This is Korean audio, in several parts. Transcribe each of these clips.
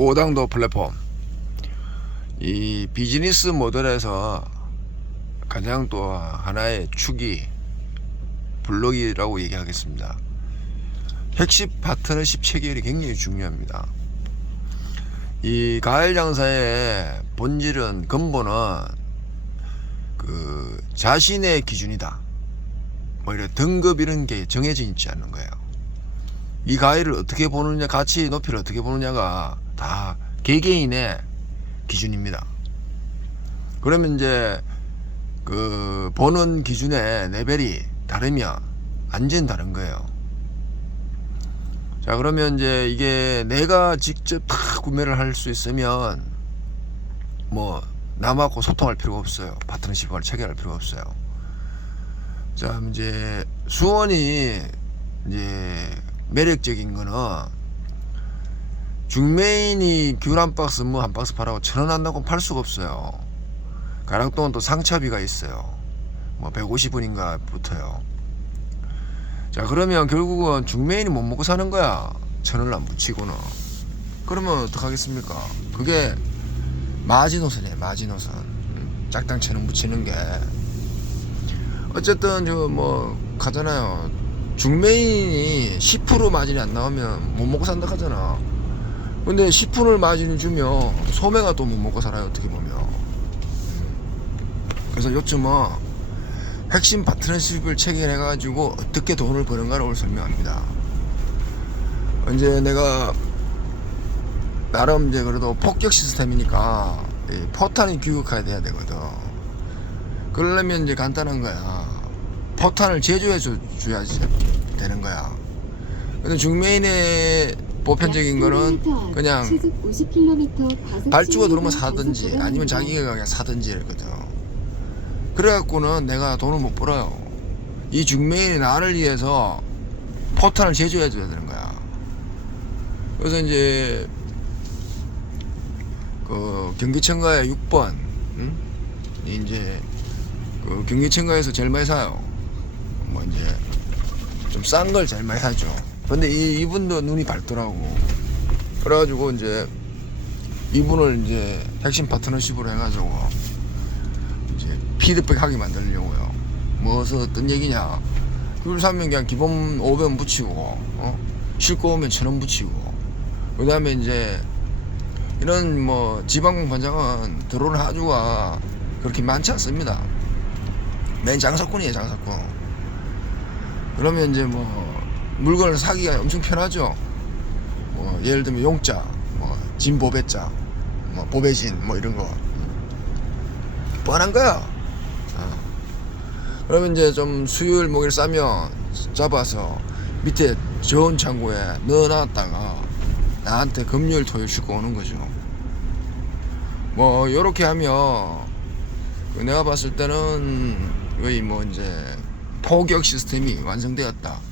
고당도 플랫폼 이 비즈니스 모델에서 가장 또 하나의 축이 블록이라고 얘기하겠습니다. 핵심 파트너십 체결이 굉장히 중요합니다. 이 가을 장사의 본질은 근본은 그 자신의 기준이다. 뭐 이런 등급 이런 게 정해져 있지 않는 거예요. 이 가위를 어떻게 보느냐, 가치 높이를 어떻게 보느냐가 다 개개인의 기준입니다. 그러면 이제 그 보는 기준의 레벨이 다르면 완전 다른 거예요. 자, 그러면 이제 이게 내가 직접 다 구매를 할 수 있으면 뭐 남하고 소통할 필요가 없어요. 파트너십을 체결할 필요가 없어요. 자, 이제 수원이 이제 매력적인 거는 중매인이 귤 한 박스 뭐 한 박스 팔라고 천 원 한다고 팔 수가 없어요. 가락동은 또 상차비가 있어요. 뭐 150원인가 붙어요. 자 그러면 결국은 중매인이 못 먹고 사는 거야. 천 원을 안 붙이고는. 그러면 어떡하겠습니까? 그게 마지노선이에요. 마지노선. 음, 짝당 천 원 붙이는 게 어쨌든 저 뭐 가잖아요. 중매인이 10% 마진이 안 나오면 못 먹고 산다 하잖아. 근데 10%를 마진을 주면 소매가 또 못 먹고 살아요. 어떻게 보면. 그래서 요즘은 핵심 파트너십을 체결해 가지고 어떻게 돈을 버는가를 오늘 설명합니다. 이제 내가 나름 이제 그래도 폭격 시스템이니까 이 포탄이 규격화돼야 돼야 되거든. 그러려면 이제 간단한 거야. 포탄을 제조해 줘, 줘야지 되는 거야. 근데 중매인의 보편적인 거는 그냥 발주가 들어오면 사든지 아니면 자기가 그냥 사든지 이거든. 그래갖고는 내가 돈을 못 벌어요. 이 중매인이 나를 위해서 포탄을 제조해 줘야 되는 거야. 그래서 이제 그 경기청가에 6번, 응? 이제 그 경기청가에서 제일 많이 사요. 뭐 이제 좀 싼 걸 제일 많이 사죠. 근데 이, 이분도 눈이 밝더라고. 그래가지고 이제 이분을 이제 핵심 파트너십으로 해가지고 이제 피드백하게 만들려고요. 뭐서 어떤 얘기냐? 귤 사면 그냥 기본 500원 붙이고, 어? 싣고 오면 1000원 붙이고, 그 다음에 이제 이런 뭐 지방공 반장은 들어오는 하주가 그렇게 많지 않습니다. 맨 장사꾼이에요, 장사꾼. 그러면 이제 뭐 물건을 사기가 엄청 편하죠. 뭐 예를 들면 용자, 뭐 진보배자, 뭐 보배진, 뭐 이런 거 뻔한 거야. 어. 그러면 이제 좀 수요일 목요일 싸면 잡아서 밑에 저온 창고에 넣어놨다가 나한테 금요일 토요일 싣고 오는 거죠. 뭐 요렇게 하면 그 내가 봤을 때는 거의 뭐 이제 포격 시스템이 완성되었다.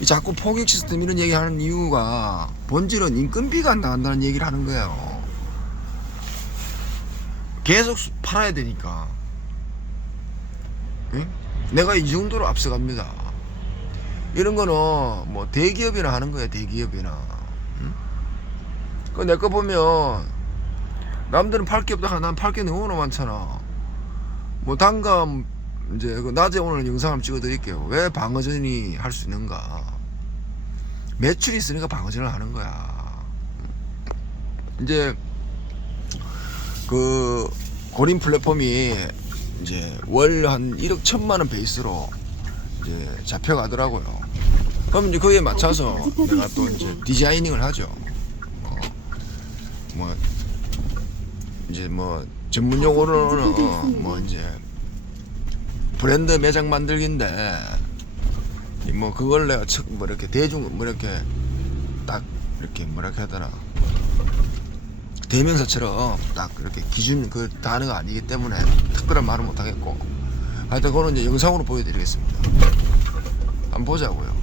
이 자꾸 포격 시스템 이런 얘기 하는 이유가 본질은 인건비가 안 나간다는 얘기를 하는 거예요. 계속 수- 팔아야 되니까. 응? 내가 이 정도로 앞서갑니다. 이런 거는 뭐 대기업이나 하는 거야 대기업이나. 응? 그내 거 보면 남들은 팔 게 없다 난 팔 게 너무나 많잖아. 뭐 단감 이제 그 낮에 오늘 영상 한번 찍어 드릴게요. 왜 방어전이 할 수 있는가? 매출이 있으니까 방어전을 하는 거야. 이제 그 고린 플랫폼이 이제 월 한 1억 천만 원 베이스로 이제 잡혀가더라고요. 그럼 이제 그에 맞춰서 내가 또 이제 디자이닝을 하죠. 뭐, 뭐 이제 뭐 전문 용어로는 어, 뭐 이제 브랜드 매장 만들기인데 이뭐 그걸 내가 척- 뭐 이렇게 대중 뭐 이렇게 딱 이렇게 뭐라 해야 되나? 대명사처럼 딱 이렇게 기준 그 단어가 아니기 때문에 특별한 말은 못 하겠고. 하여튼 그거는 이제 영상으로 보여드리겠습니다. 한번 보자고요